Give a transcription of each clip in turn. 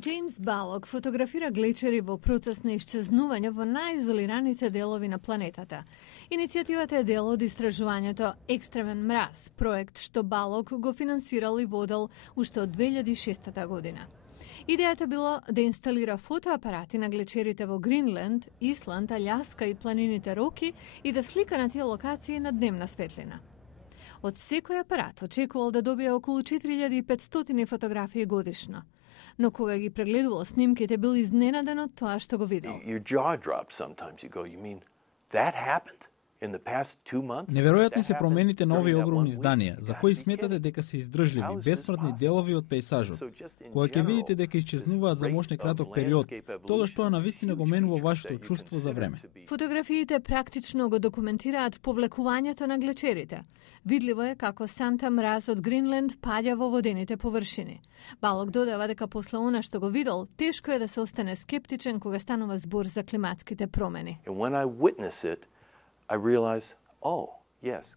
James Balog фотографира глечери во процес на исчезнување во најизолираните делови на планетата. Иницијативата е дел од истражувањето Екстремен мраз, проект што Балог го финансирал и водел уште од 2006 година. Идејата било да инсталира фотоапарати на глечерите во Гринленд, Исланд, Аљаска и планините Роки и да слика на тие локации на дневна светлина. Од секој апарат очекувал да добие околу 4500 фотографии годишно. Но кога ги прегледувал снимките, бил изненаден од тоа што го видел. Неверојатни се промените на овие огромни зданија, за кои сметате дека се издржливи, бесмртни делови од пејзажот. Кога ќе видите дека исчезнуваат за можни краток период, тогаш тоа навистина го менува вашето чувство за време. Фотографиите практично го документираат повлекувањето на глечерите. Видливо е како санта мраз од Гринленд паѓа во водените површини. Балог додава дека после она што го видел, тешко е да се остане скептичен кога станува збор за климатските промени.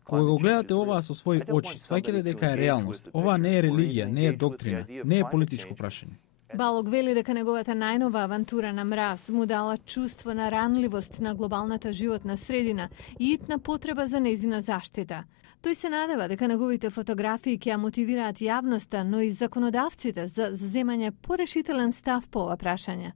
Кога го гледате оваа со своји очи, сваќате дека е реалност. Ова не е религија, не е доктрина, не е политичко прашање. Балог вели дека неговата најнова авантура на мраз му дала чувство на ранливост на глобалната животна средина и итна потреба за нејзина заштита. Тој се надева дека неговите фотографии ќе ја мотивираат јавноста, но и законодавците за земање порешителен став по ова прашање.